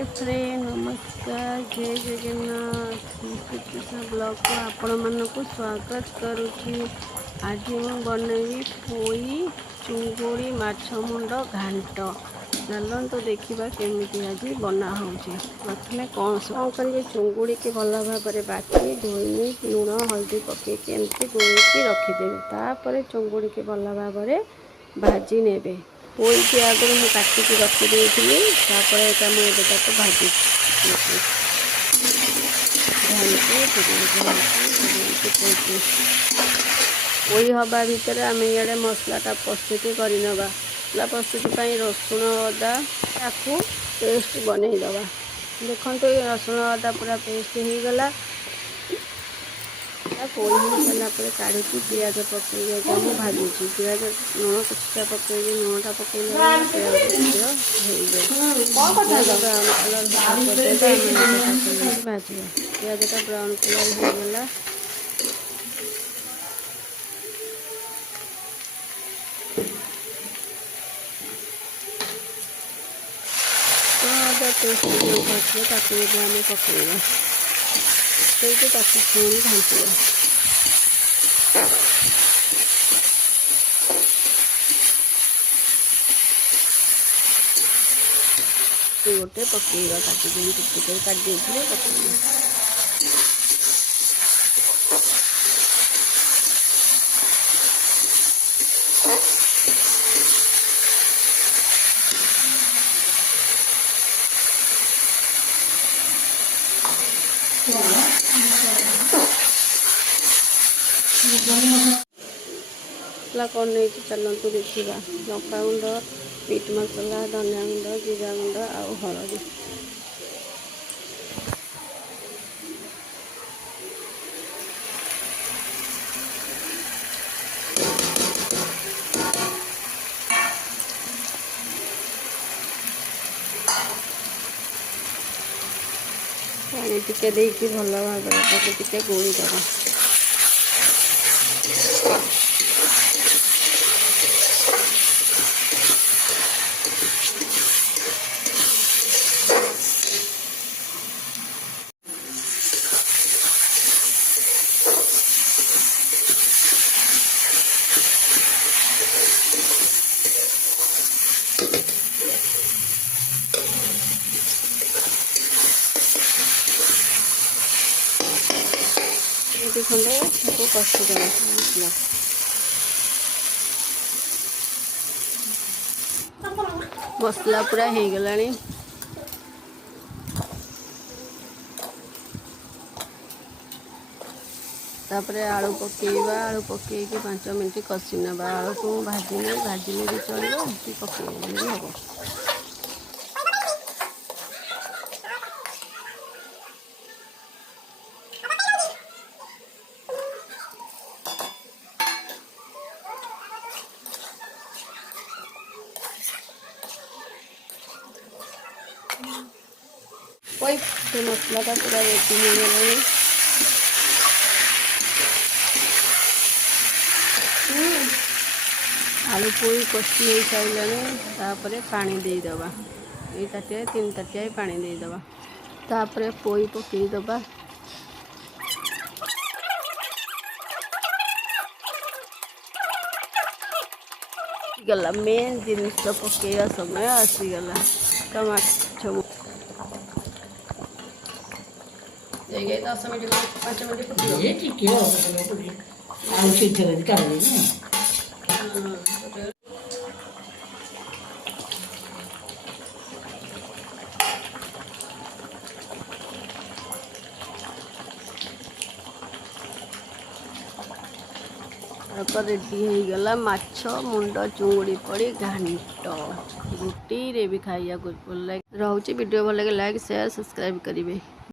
Hi friend नमस्कार जय Jagannath Shrikrishna blog को आपण मानक स्वागत करुच्ची। आज मैं बनैबी पोई चुंगुड़ी माछ मुंड घांट। चलते देखा केमी आज बना हो। प्रथम कौन करेंगे चुंगुड़ी के भल भाव में बाटी धोई लुण हल्दी पकईकि एमती गोलैकी रखिदेवे। तापर चुंगुड़ी के भल भाव में भाजी ने पोई के आगे मुझे काटिकी रखिदी भाजी पोई हवा भितर आम इे मसलाटा प्रस्तुति करनवा। मसला प्रस्तुति रसुण अदा आपको पेस्ट बनईदवा। देखो रसुण अदा पूरा पेस्ट हो गला। पोई हो सारापर काढ़ी पिज पकई भाजुची पिज लुण किछटा पकई लुणटा पकई ब्राउन कलर भाजा पिजटा ब्राउन कलर होगला। पेस्ट आम पकईवा पुणी घाटिया गोटे पकईवा काटिक काटी पकईवा। कौन नहीं चलतु देखा लंका गुंड मीट मसला धनिया गुंड जीरा गुंड आउ हलदी पानी टिके देकी भल भाव टिके गोली दबा। खंडे कषि मसला पूरा हो गला। तापरे आलू पकेवा आलू पकईकि 5 मिनट कषि नवा। आलू को भाजने भाजिले भी चलो पकईले भी हम। मसला का पूरा रेडी हो गला। आलू पोई कषि हो सारे पानी देदबा। ये ताटिया 3 ताटिया पानी देदबा। तापर पोई पकईदबा। गला मेन जिनिस पकईवा समय आसीगला टमाटो 10 मिनट 5 मिनट रेडी हो गला। माछ मुंड चुंगुड़ी पड़ी घांट रुटी रे भी खाइया कुछ भल लगे। रोचे वीडियो भल लगे लाइक शेयर सब्सक्राइब करेंगे।